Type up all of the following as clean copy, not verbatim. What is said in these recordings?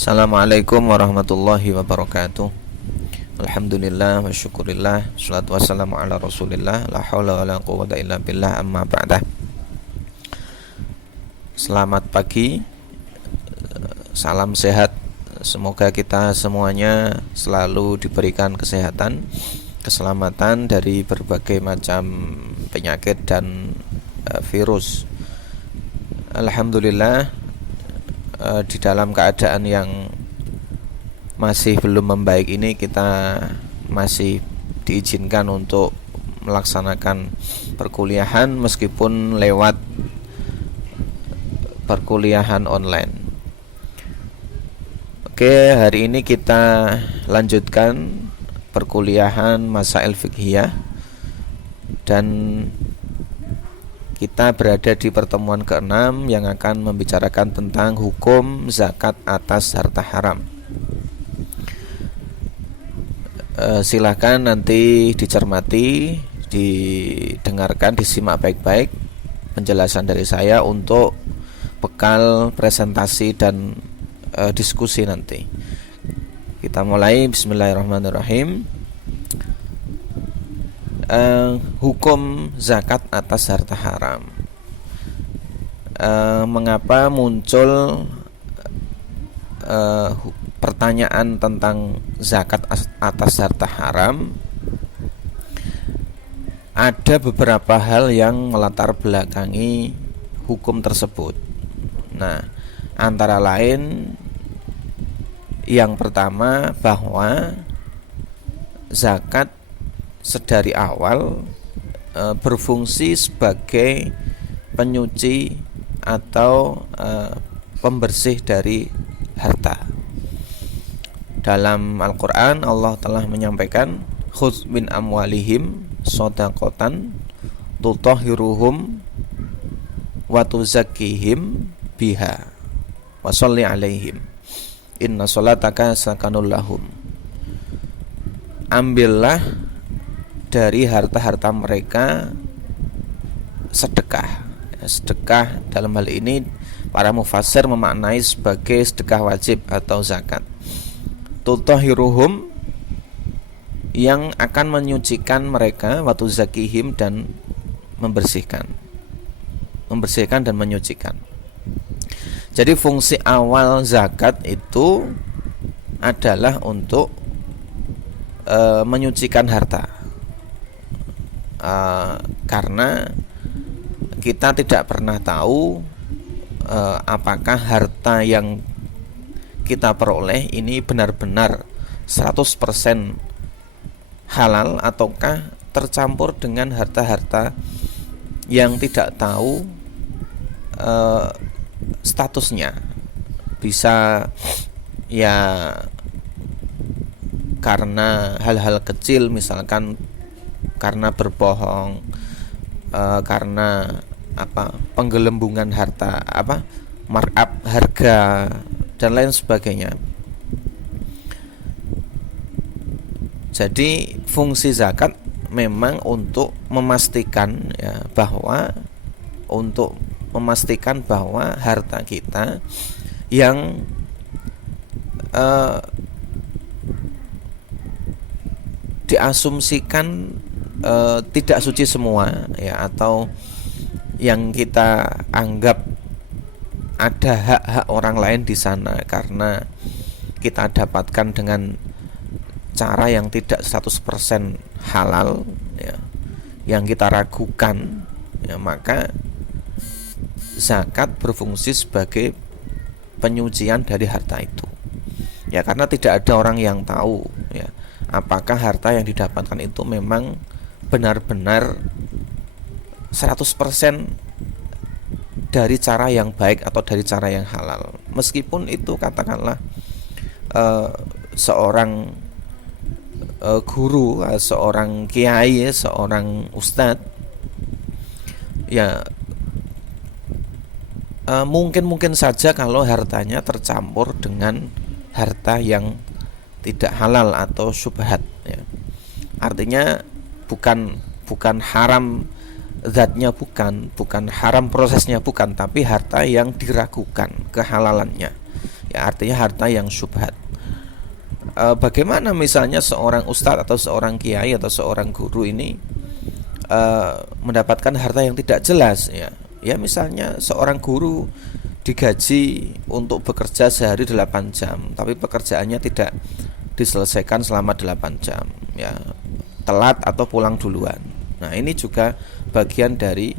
Assalamualaikum warahmatullahi wabarakatuh. Alhamdulillah wa syukurillah. Salatu wassalamu ala rasulillah. La hawla wa la quwwata illa billah, amma ba'dah. Selamat pagi. Salam sehat. Semoga kita semuanya selalu diberikan kesehatan, keselamatan dari berbagai macam penyakit dan virus. Alhamdulillah, di dalam keadaan yang masih belum membaik ini, kita masih diizinkan untuk melaksanakan perkuliahan meskipun lewat perkuliahan online. Oke, hari ini kita lanjutkan perkuliahan Masail Fiqhiyah dan kita berada di pertemuan ke-6 yang akan membicarakan tentang hukum zakat atas harta haram. Silakan nanti dicermati, didengarkan, disimak baik-baik penjelasan dari saya untuk bekal presentasi dan diskusi nanti. Kita mulai. Bismillahirrahmanirrahim. Hukum zakat atas harta haram. Mengapa muncul pertanyaan tentang zakat atas harta haram? Ada beberapa hal yang melatar belakangi hukum tersebut. Nah, antara lain yang pertama, bahwa zakat sedari awal berfungsi sebagai penyuci atau pembersih dari harta. Dalam Al-Quran Allah telah menyampaikan, khudz min amwalihim shadaqatan tutahhiruhum wa tuzakkihim biha wa sholli alaihim inna sholataka sakanul lahum. Ambillah dari harta-harta mereka sedekah. Sedekah dalam hal ini para mufassir memaknai sebagai sedekah wajib atau zakat. Tutahhiruhum, yang akan menyucikan mereka, wa tuzakihim, dan membersihkan dan menyucikan. Jadi fungsi awal zakat itu adalah untuk menyucikan harta. Karena kita tidak pernah tahu apakah harta yang kita peroleh ini benar-benar 100% halal ataukah tercampur dengan harta-harta yang tidak tahu statusnya. Bisa ya karena hal-hal kecil, misalkan karena berbohong, karena penggelembungan harta, markup harga dan lain sebagainya. Jadi fungsi zakat memang untuk memastikan bahwa harta kita yang diasumsikan tidak suci semua, atau yang kita anggap ada hak-hak orang lain di sana karena kita dapatkan dengan cara yang tidak 100% halal, yang kita ragukan, maka zakat berfungsi sebagai penyucian dari harta itu. Karena tidak ada orang yang tahu apakah harta yang didapatkan itu memang benar-benar 100% dari cara yang baik atau dari cara yang halal. Meskipun itu katakanlah seorang guru, seorang kiai, seorang ustadz, mungkin saja kalau hartanya tercampur dengan harta yang tidak halal atau syubhat, Artinya bukan haram zatnya, bukan haram prosesnya, bukan, tapi harta yang diragukan kehalalannya. ya artinya harta yang syubhat. Bagaimana misalnya seorang ustadz atau seorang kiai atau seorang guru ini mendapatkan harta yang tidak jelas, ya misalnya seorang guru digaji untuk bekerja sehari 8 jam, tapi pekerjaannya tidak diselesaikan selama 8 jam, ya telat atau pulang duluan. Nah, ini juga bagian dari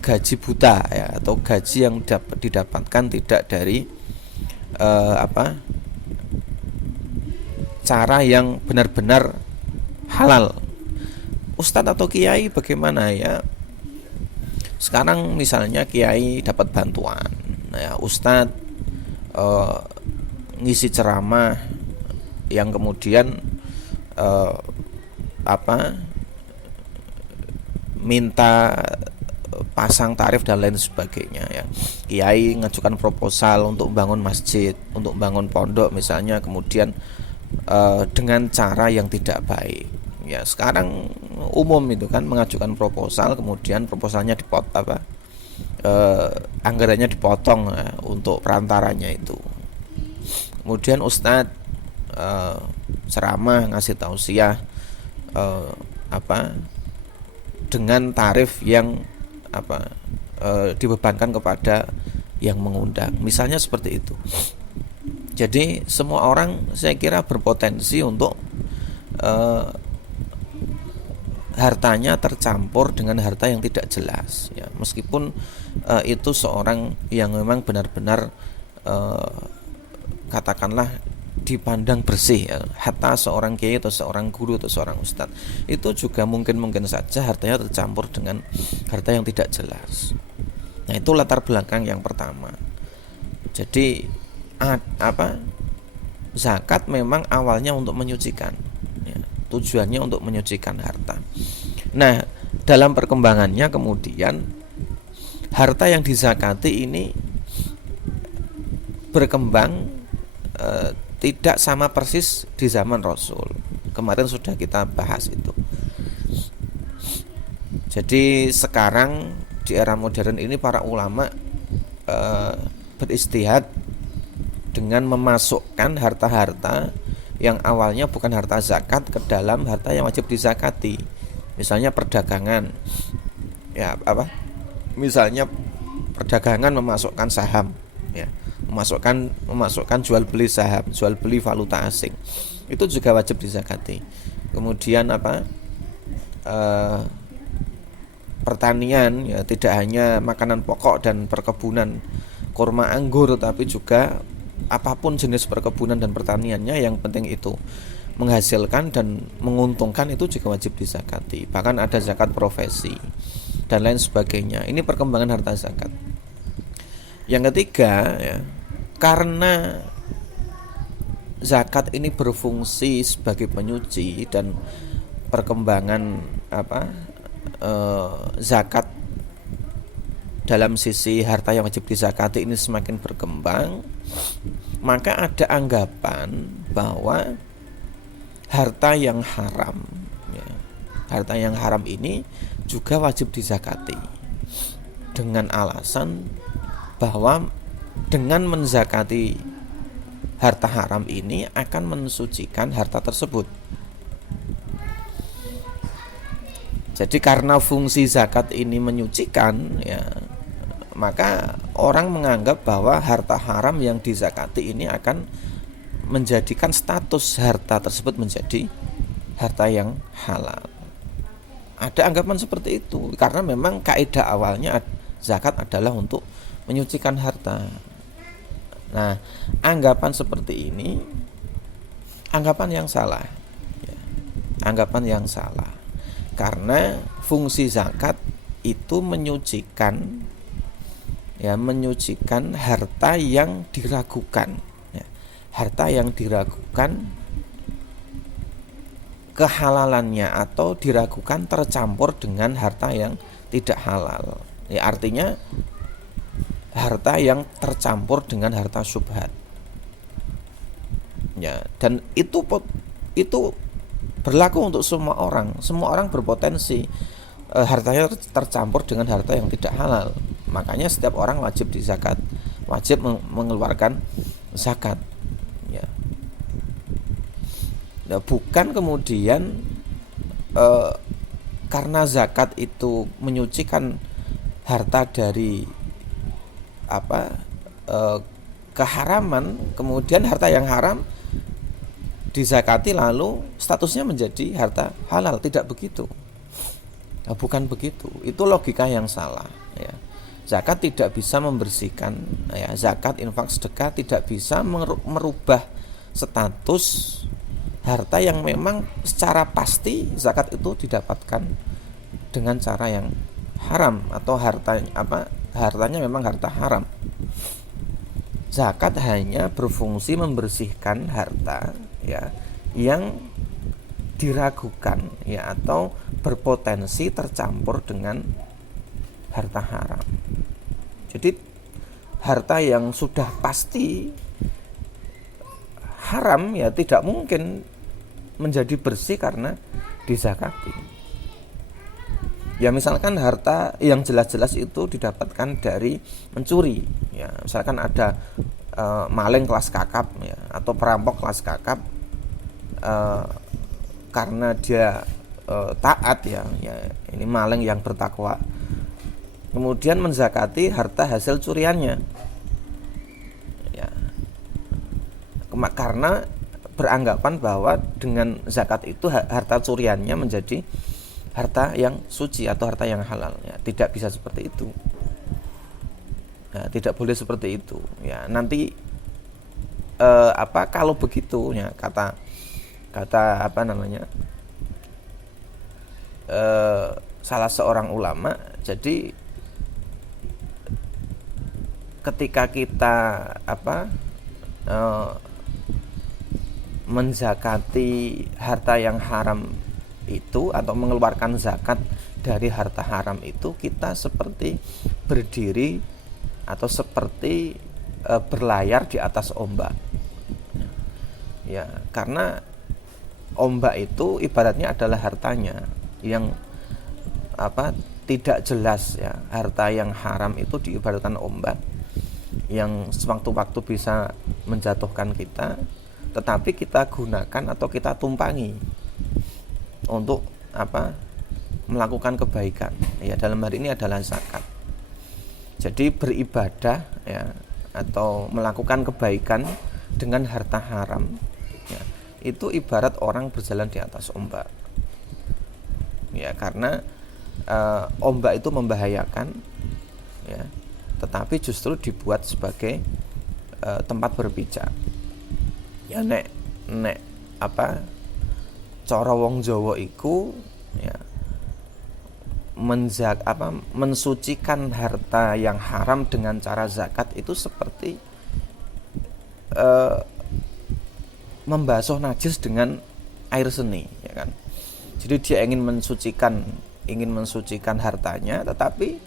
gaji buta, ya, atau gaji yang didapatkan tidak dari cara yang benar-benar halal. Ustadz atau kiai bagaimana, ya? Sekarang misalnya kiai dapat bantuan, ya, ustadz ngisi ceramah yang kemudian minta pasang tarif dan lain sebagainya, ya. Kiai ngajukan proposal untuk bangun masjid, untuk bangun pondok misalnya, kemudian dengan cara yang tidak baik. Ya, sekarang umum itu kan mengajukan proposal, kemudian proposalnya anggarannya dipotong, ya, untuk perantaranya itu. Kemudian ustadz ceramah ngasih tausiah dengan tarif yang dibebankan kepada yang mengundang, misalnya seperti itu. Jadi semua orang saya kira berpotensi untuk hartanya tercampur dengan harta yang tidak jelas, ya, meskipun itu seorang yang memang benar-benar katakanlah dipandang bersih, ya. Harta seorang kiai atau seorang guru atau seorang ustadz itu juga mungkin saja hartanya tercampur dengan harta yang tidak jelas. Nah, itu latar belakang yang pertama. Jadi zakat memang awalnya untuk menyucikan, ya, tujuannya untuk menyucikan harta. Nah, dalam perkembangannya kemudian harta yang dizakati ini berkembang tidak sama persis di zaman Rasul. Kemarin sudah kita bahas itu. Jadi sekarang di era modern ini para ulama beristihad dengan memasukkan harta-harta yang awalnya bukan harta zakat ke dalam harta yang wajib dizakati. Misalnya perdagangan, ya misalnya perdagangan memasukkan saham, ya, memasukkan jual beli saham, jual beli valuta asing, itu juga wajib dizakati. Kemudian pertanian, ya, tidak hanya makanan pokok dan perkebunan kurma anggur, tapi juga apapun jenis perkebunan dan pertaniannya, yang penting itu menghasilkan dan menguntungkan, itu juga wajib dizakati. Bahkan ada zakat profesi dan lain sebagainya. Ini perkembangan harta zakat. Yang ketiga, ya, karena zakat ini berfungsi sebagai penyuci dan perkembangan zakat dalam sisi harta yang wajib dizakati ini semakin berkembang, maka ada anggapan bahwa harta yang haram, ya, harta yang haram ini juga wajib dizakati, dengan alasan bahwa dengan menzakati harta haram ini akan mensucikan harta tersebut. Jadi karena fungsi zakat ini menyucikan, ya, maka orang menganggap bahwa harta haram yang dizakati ini akan menjadikan status harta tersebut menjadi harta yang halal. Ada anggapan seperti itu karena memang kaidah awalnya zakat adalah untuk menyucikan harta. Nah, anggapan seperti ini anggapan yang salah, ya. Anggapan yang salah, karena fungsi zakat itu menyucikan, ya, menyucikan harta yang diragukan, ya. Harta yang diragukan kehalalannya atau diragukan tercampur dengan harta yang tidak halal, ya, artinya harta yang tercampur dengan harta syubhat, ya. Dan itu berlaku untuk semua orang. Semua orang berpotensi hartanya tercampur dengan harta yang tidak halal. Makanya setiap orang wajib wajib mengeluarkan zakat. Ya. Nah, bukan kemudian karena zakat itu menyucikan harta dari keharaman, kemudian harta yang haram dizakati lalu statusnya menjadi harta halal. Tidak begitu. Nah, bukan begitu. Itu logika yang salah. Ya. Zakat tidak bisa membersihkan. Ya, zakat, infak, sedekah tidak bisa merubah status harta yang memang secara pasti zakat itu didapatkan dengan cara yang haram atau hartanya memang harta haram. Zakat hanya berfungsi membersihkan harta ya yang diragukan ya atau berpotensi tercampur dengan harta haram. Jadi harta yang sudah pasti haram ya tidak mungkin menjadi bersih karena dizakati. Ya misalkan harta yang jelas-jelas itu didapatkan dari mencuri. Ya misalkan ada maling kelas kakap ya atau perampok kelas kakap karena dia taat ya ini maling yang bertakwa. Kemudian menzakati harta hasil curiannya. Ya. Karena beranggapan bahwa dengan zakat itu harta curiannya menjadi harta yang suci atau harta yang halal ya, tidak bisa seperti itu ya, tidak boleh seperti itu ya. Nanti kalau begitu ya kata salah seorang ulama, jadi ketika kita menzakati harta yang haram itu atau mengeluarkan zakat dari harta haram itu, kita seperti berdiri atau seperti berlayar di atas ombak ya, karena ombak itu ibaratnya adalah hartanya yang tidak jelas ya. Harta yang haram itu diibaratkan ombak yang sewaktu-waktu bisa menjatuhkan kita, tetapi kita gunakan atau kita tumpangi untuk melakukan kebaikan ya, dalam hari ini adalah zakat. Jadi beribadah ya atau melakukan kebaikan dengan harta haram ya, itu ibarat orang berjalan di atas ombak ya, karena ombak itu membahayakan ya, tetapi justru dibuat sebagai tempat berpijak ya. Nek cara wong Jawa iku ya mensucikan harta yang haram dengan cara zakat itu seperti membasuh najis dengan air seni ya kan. Jadi dia ingin mensucikan hartanya, tetapi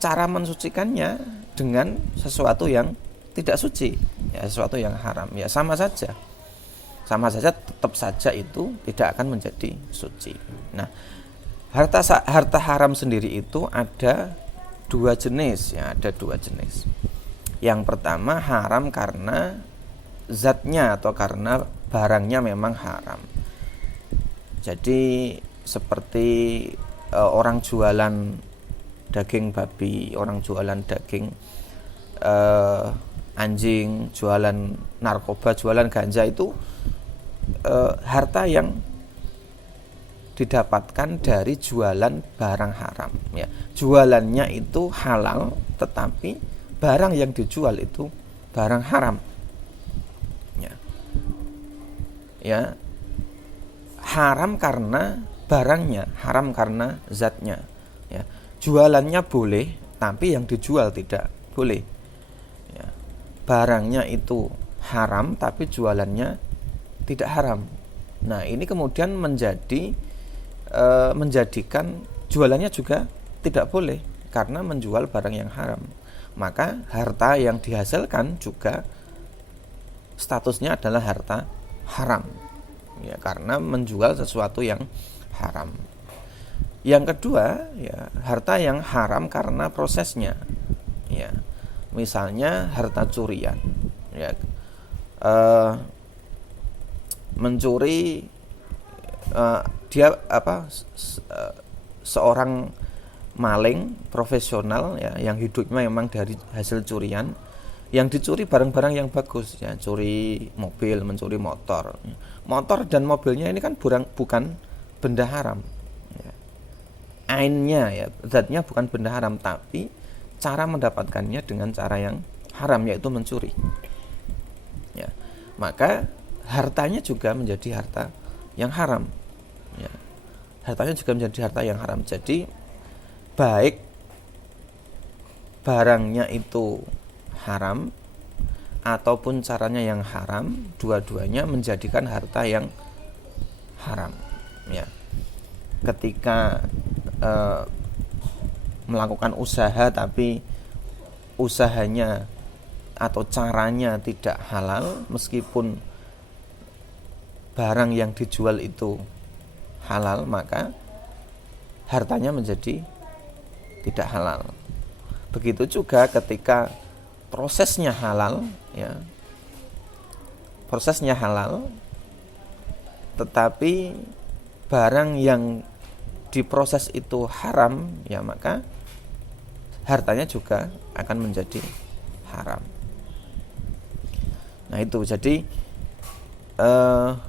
cara mensucikannya dengan sesuatu yang tidak suci ya, sesuatu yang haram ya, sama saja tetap saja itu tidak akan menjadi suci. Nah, harta haram sendiri itu ada dua jenis ya, Yang pertama haram karena zatnya atau karena barangnya memang haram. Jadi seperti orang jualan daging babi, orang jualan daging anjing, jualan narkoba, jualan ganja, itu harta yang didapatkan dari jualan barang haram ya. Jualannya itu halal, tetapi barang yang dijual itu barang haram ya. Haram karena barangnya, haram karena zatnya ya. Jualannya boleh, tapi yang dijual tidak boleh ya. Barangnya itu haram, tapi jualannya tidak haram. Nah, ini kemudian menjadikan jualannya juga tidak boleh karena menjual barang yang haram. Maka harta yang dihasilkan juga statusnya adalah harta haram ya, karena menjual sesuatu yang haram. Yang kedua ya, harta yang haram karena prosesnya ya. misalnya harta curian, ya, mencuri, dia seorang maling profesional, ya, yang hidupnya memang dari hasil curian, yang dicuri barang-barang yang bagus, ya, curi mobil, mencuri motor. Motor dan mobilnya ini kan bukan benda haram, ya. Ainnya, ya, zatnya bukan benda haram, tapi cara mendapatkannya dengan cara yang haram, yaitu mencuri, ya. Maka hartanya juga menjadi harta yang haram, ya. Hartanya juga menjadi harta yang haram. Jadi baik barangnya itu haram ataupun caranya yang haram, dua-duanya menjadikan harta yang haram, ya. Ketika melakukan usaha tapi usahanya atau caranya tidak halal, meskipun barang yang dijual itu halal, maka hartanya menjadi tidak halal. Begitu juga ketika prosesnya halal, ya, prosesnya halal, tetapi barang yang diproses itu haram, ya, maka hartanya juga akan menjadi haram. Nah itu, jadi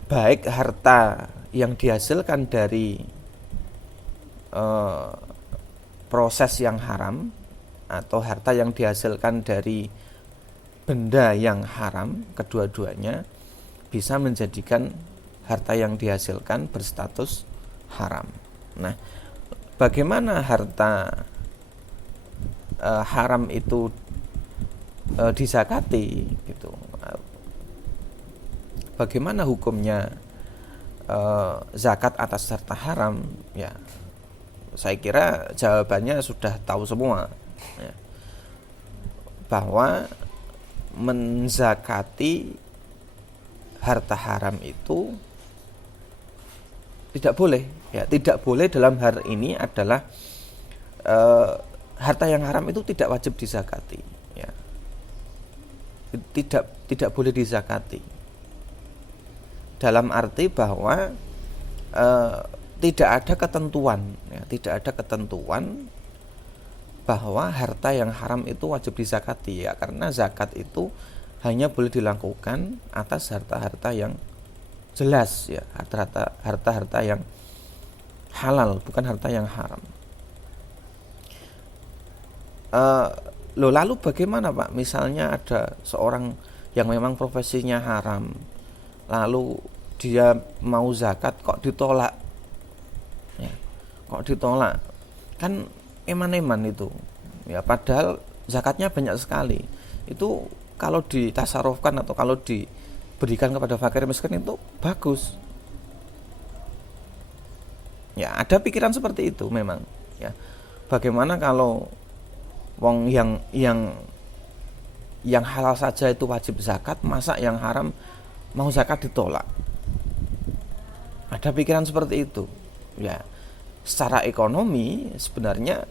baik harta yang dihasilkan dari proses yang haram atau harta yang dihasilkan dari benda yang haram, kedua-duanya bisa menjadikan harta yang dihasilkan berstatus haram. Nah, bagaimana harta haram itu dizakati, gitu? Bagaimana hukumnya zakat atas harta haram? Ya, saya kira jawabannya sudah tahu semua, ya, bahwa menzakati harta haram itu tidak boleh, ya, tidak boleh. Dalam hal ini adalah harta yang haram itu tidak wajib dizakati, ya. Tidak boleh dizakati dalam arti bahwa tidak ada ketentuan, ya, tidak ada ketentuan bahwa harta yang haram itu wajib dizakati, ya, karena zakat itu hanya boleh dilakukan atas harta-harta yang jelas, ya, harta-harta yang halal, bukan harta yang haram. Lalu bagaimana, Pak? Misalnya ada seorang yang memang profesinya haram, lalu dia mau zakat kok ditolak, ya, kok ditolak, kan eman-eman itu, ya, padahal zakatnya banyak sekali. Itu kalau ditasarufkan atau kalau diberikan kepada fakir miskin itu bagus, ya. Ada pikiran seperti itu memang, ya. Bagaimana kalau wong yang halal saja itu wajib zakat, masa yang haram mau zakat ditolak? Ada pikiran seperti itu, ya. Secara ekonomi sebenarnya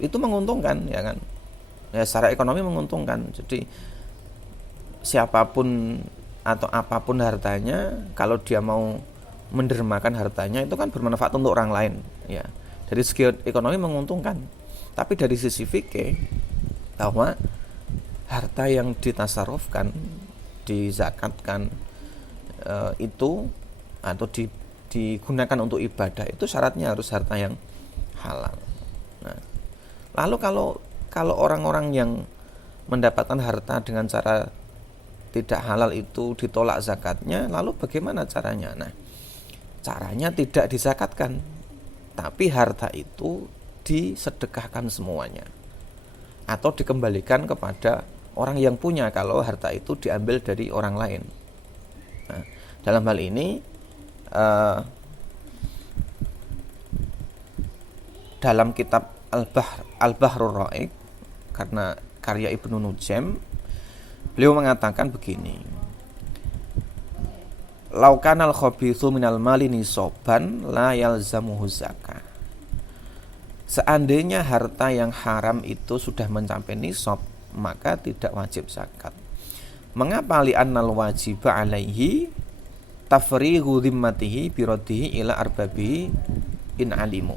itu menguntungkan, ya kan? Ya, secara ekonomi menguntungkan. Jadi siapapun atau apapun hartanya, kalau dia mau mendermakan hartanya itu kan bermanfaat untuk orang lain, ya. Dari segi ekonomi menguntungkan. Tapi dari sisi fikih, bahwa harta yang ditasarufkan, dizakatkan itu atau digunakan untuk ibadah, itu syaratnya harus harta yang halal. Nah, lalu kalau orang-orang yang mendapatkan harta dengan cara tidak halal itu ditolak zakatnya, lalu bagaimana caranya? Nah, caranya tidak dizakatkan, tapi harta itu disedekahkan semuanya atau dikembalikan kepada orang yang punya kalau harta itu diambil dari orang lain. Nah, dalam hal ini dalam kitab Al-Bahrur Ra'iq, karena karya Ibnu Nujaim, beliau mengatakan begini: laukanal khabithu minal mali nisoban la yalzamuhu zakah. Seandainya harta yang haram itu sudah mencapai nisab, maka tidak wajib zakat. Mengapa? Li'annal wajiba alaihi tafrighu dhimmatihi biraddihi ila arbabihi in alimu.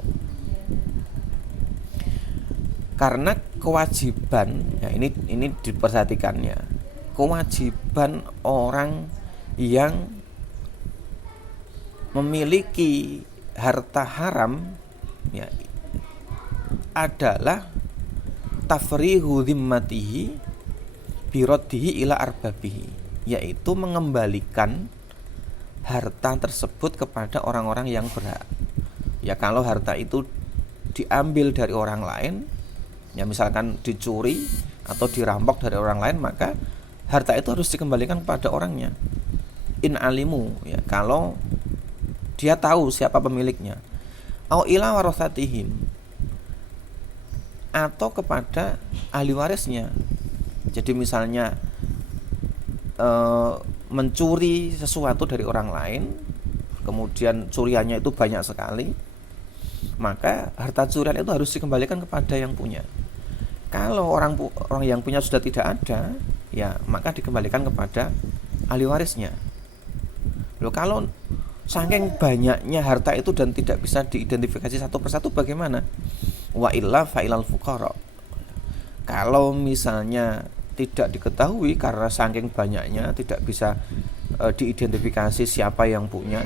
Karena kewajiban, ya ini diperhatikannya, kewajiban orang yang memiliki harta haram ya adalah tafrighu dhimmatihi biraddihi ila arbabihi, yaitu mengembalikan harta tersebut kepada orang-orang yang berhak. Ya kalau harta itu diambil dari orang lain, ya misalkan dicuri atau dirampok dari orang lain, maka harta itu harus dikembalikan kepada orangnya. In alimu, ya kalau dia tahu siapa pemiliknya. Au ila warasatihim, atau kepada ahli warisnya. Jadi misalnya mencuri sesuatu dari orang lain, kemudian curiannya itu banyak sekali, maka harta curian itu harus dikembalikan kepada yang punya. Kalau orang yang punya sudah tidak ada, ya maka dikembalikan kepada ahli warisnya. Loh, kalau saking banyaknya harta itu dan tidak bisa diidentifikasi satu persatu, bagaimana? Wa illa fa'ilal fuqara. Kalau misalnya tidak diketahui karena saking banyaknya tidak bisa diidentifikasi siapa yang punya,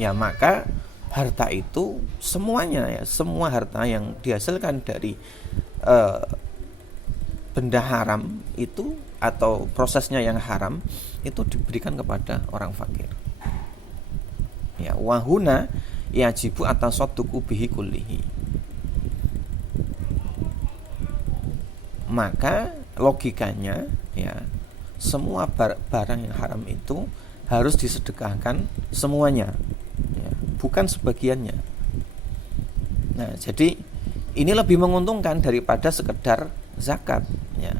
ya maka harta itu semuanya, ya semua harta yang dihasilkan dari benda haram itu atau prosesnya yang haram itu diberikan kepada orang fakir. Ya, wahuna yajibu atasadduqu bihi kullihi. Maka logikanya, ya semua barang yang haram itu harus disedekahkan semuanya, ya, bukan sebagiannya. Nah, jadi ini lebih menguntungkan daripada sekedar zakat, ya.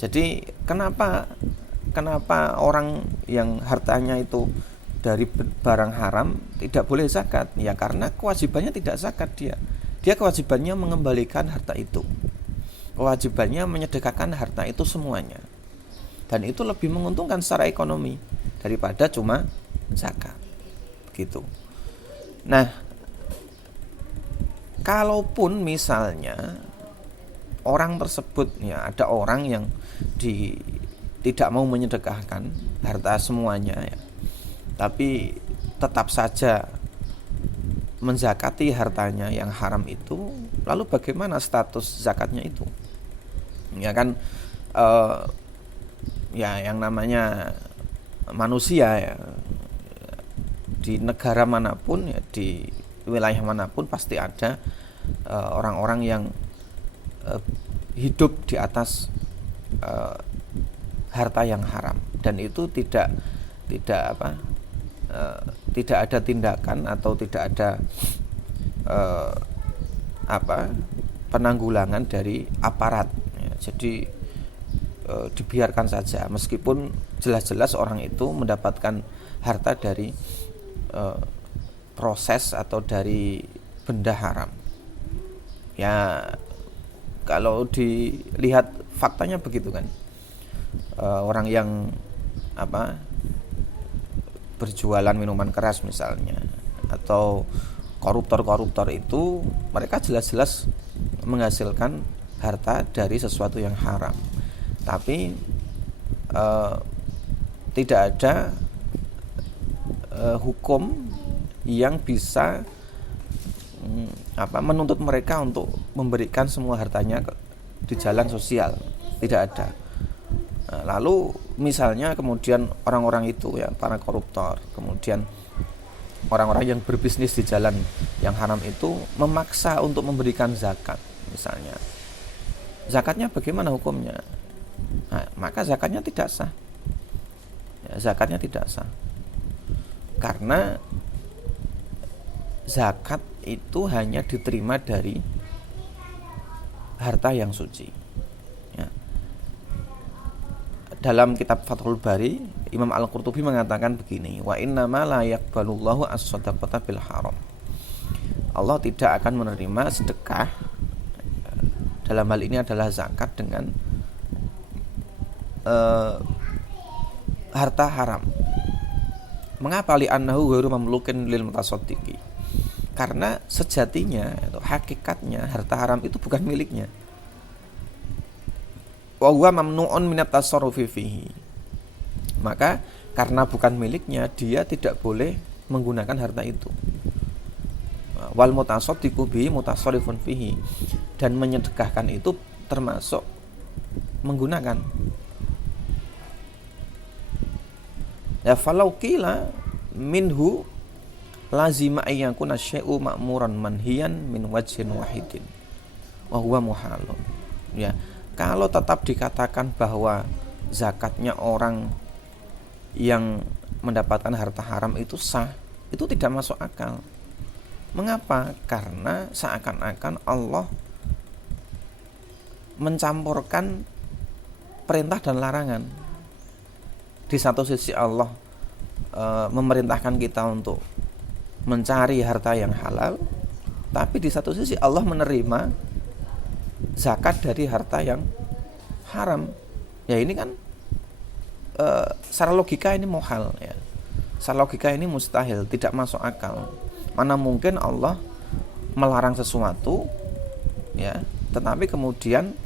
Jadi kenapa orang yang hartanya itu dari barang haram tidak boleh zakat? Ya karena kewajibannya tidak zakat dia. Dia kewajibannya mengembalikan harta itu. Kewajibannya menyedekahkan harta itu semuanya. Dan itu lebih menguntungkan secara ekonomi daripada cuma zakat. Begitu. Nah, kalaupun misalnya orang tersebut, ya ada orang yang tidak mau menyedekahkan harta semuanya, ya, tapi tetap saja menzakati hartanya yang haram itu, lalu bagaimana status zakatnya itu? Ya kan, ya yang namanya manusia, ya di negara manapun, ya di wilayah manapun pasti ada orang-orang yang hidup di atas harta yang haram, dan itu tidak ada tindakan atau tidak ada penanggulangan dari aparat, ya. Jadi dibiarkan saja meskipun jelas-jelas orang itu mendapatkan harta dari proses atau dari benda haram. Ya kalau dilihat faktanya begitu kan, orang yang berjualan minuman keras misalnya, atau koruptor itu mereka jelas-jelas menghasilkan harta dari sesuatu yang haram, tapi tidak ada hukum yang bisa menuntut mereka untuk memberikan semua hartanya di jalan sosial, tidak ada. Lalu misalnya kemudian orang-orang itu, ya para koruptor, kemudian orang-orang yang berbisnis di jalan yang haram itu memaksa untuk memberikan zakat misalnya, zakatnya bagaimana hukumnya? Nah, maka zakatnya tidak sah, ya, zakatnya tidak sah karena zakat itu hanya diterima dari harta yang suci. Ya. Dalam kitab Fathul Bari, Imam Al-Qurtubi mengatakan begini, wa innama la yaqbalullahu as-shadaqata bil haram. Allah tidak akan menerima sedekah dalam hal ini adalah zakat dengan harta haram. Mengapa li'annahu ghairu mamlukin lil mutasaddiqi? Karena sejatinya atau hakikatnya harta haram itu bukan miliknya. Wa huwa mamnu'un minat tasarrufi fihi. Maka karena bukan miliknya, dia tidak boleh menggunakan harta itu. Wal mutasaddiqu bihi mutasarrifun fihi. Dan menyedekahkan itu termasuk menggunakan. Ya falau qila minhu lazima ayyakuna syai'u ma'muran manhiyan min wajhin wahidin wa huwa muhalun. Ya, kalau tetap dikatakan bahwa zakatnya orang yang mendapatkan harta haram itu sah, itu tidak masuk akal. Mengapa? Karena seakan-akan Allah mencampurkan perintah dan larangan. Di satu sisi Allah memerintahkan kita untuk mencari harta yang halal, tapi di satu sisi Allah menerima zakat dari harta yang haram. Ya ini kan secara logika ini muhal ya. Secara logika ini mustahil, tidak masuk akal. Mana mungkin Allah melarang sesuatu ya, tetapi kemudian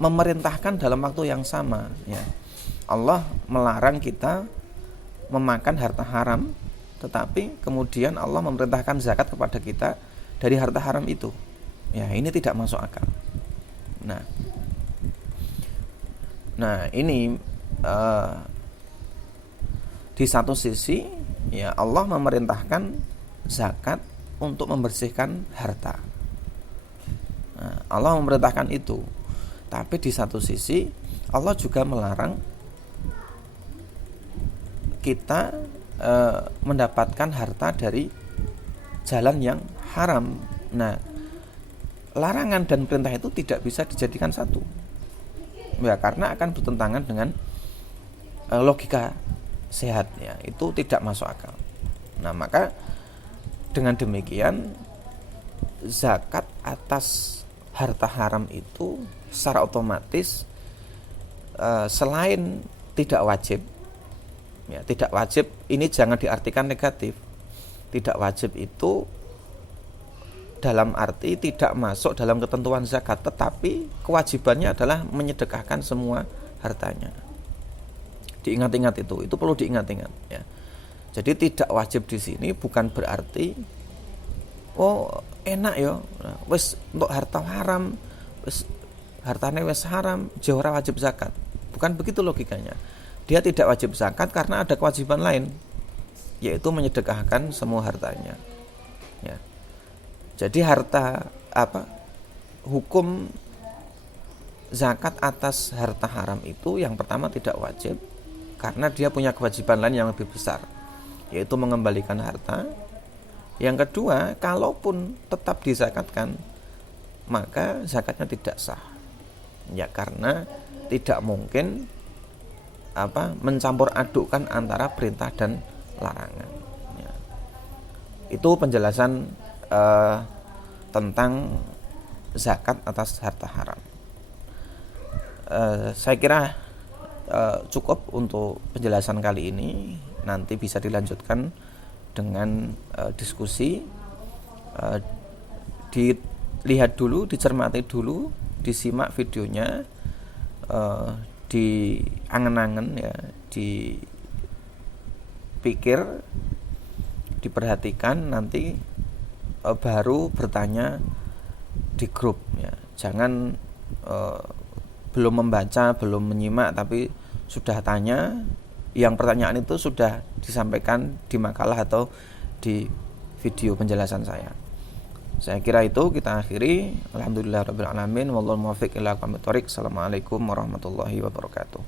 memerintahkan dalam waktu yang sama ya. Allah melarang kita memakan harta haram, tetapi kemudian Allah memerintahkan zakat kepada kita dari harta haram itu. Ya, ini tidak masuk akal. Nah ini di satu sisi ya Allah memerintahkan zakat untuk membersihkan harta. Nah, Allah memerintahkan itu. Tapi di satu sisi Allah juga melarang kita mendapatkan harta dari jalan yang haram. Nah, larangan dan perintah itu tidak bisa dijadikan satu. Ya, karena akan bertentangan dengan logika sehat ya. Itu tidak masuk akal. Nah, maka dengan demikian zakat atas harta haram itu secara otomatis selain tidak wajib ya, tidak wajib ini jangan diartikan negatif. Tidak wajib itu dalam arti tidak masuk dalam ketentuan zakat, tetapi kewajibannya adalah menyedekahkan semua hartanya. Diingat-ingat itu perlu diingat-ingat ya. Jadi tidak wajib di sini bukan berarti enak ya, wis untuk harta haram, wis hartane wis haram, ora wajib zakat. Bukan begitu logikanya. Dia tidak wajib zakat karena ada kewajiban lain, yaitu menyedekahkan semua hartanya. Ya. Jadi hukum zakat atas harta haram itu yang pertama tidak wajib karena dia punya kewajiban lain yang lebih besar, yaitu mengembalikan harta. Yang kedua, kalaupun tetap dizakatkan, maka zakatnya tidak sah. Ya karena tidak mungkin mencampur adukkan antara perintah dan larangan. Ya. Itu penjelasan tentang zakat atas harta haram. Saya kira cukup untuk penjelasan kali ini. Nanti bisa dilanjutkan dengan diskusi. Dilihat dulu, dicermati dulu, disimak videonya, diangen-angen ya, dipikir, diperhatikan, nanti baru bertanya di grup ya. Jangan belum membaca, belum menyimak tapi sudah tanya. Yang pertanyaan itu sudah disampaikan di makalah atau di video penjelasan saya. Saya kira itu kita akhiri. Alhamdulillahirabbil alamin, wallahul muwaffiq ila aqwamit thoriq. Assalamualaikum warahmatullahi wabarakatuh.